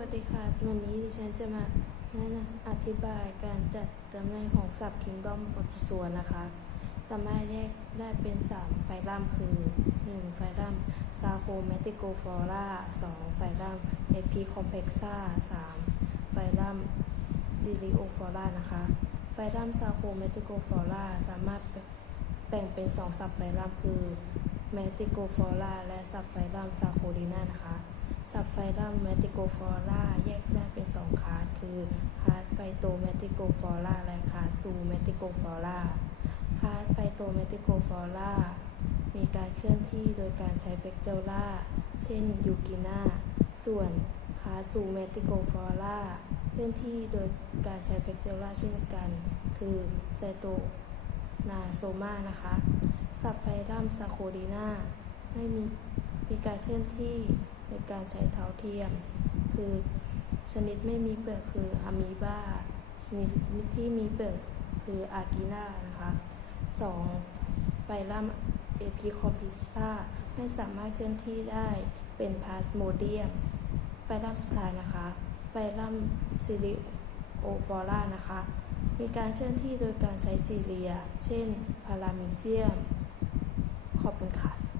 วัสดีค่ะ วันนี้ดิฉันจะมาแนะนำอธิบายการจัดตำแหน่งของศัพท์ Kingdom บทส่วนนะคะ สามารถแยกได้เป็น 3 ไฟลัมคือ 1 ไฟลัม Sarco Metico Flora 2ไฟลัม Epi Complexa 3ไฟลัม Cilio Flora นะคะ ไฟลัม Sarco Metico Flora สามารถแบ่งเป็น 2 สับไฟลัมคือ Metico Flora และสับไฟลัม Sarcolina นะคะ สับไฟรัมแมติโกฟอร่าแยกได้เป็นสองคลาสคือคลาสไฟโตแมติโกฟอร่าและคลาสซูแมติโกฟอร่าคลาสไฟโตแมติโกฟอร่ามีการเคลื่อนที่โดยการใช้เฟกเจล่าเช่นยูกินาส่วนคลาสซูแมติโกฟอร่าเคลื่อนที่โดยการใช้เฟกเจล่าเช่นกัน คือไซโตนาโซมานะคะสับไฟรัมซาโคดีนาไม่มีมีการเคลื่อนที่ โดยการใช้เท้าเทียม คือชนิดไม่มีเปลือกคืออะมีบาชนิดที่มีเปลือกคืออากินานะคะ 2. ไฟลัมเอพิคอพิซาไม่สามารถเคลื่อนที่ได้เป็นพาสโมเดียม ไฟลัมสุดท้ายนะคะ ไฟลัมซิลิโอฟอรานะคะ มีการเคลื่อนที่โดยการใช้ซีเรีย เช่น พารามิเซียม ขอบคุณค่ะ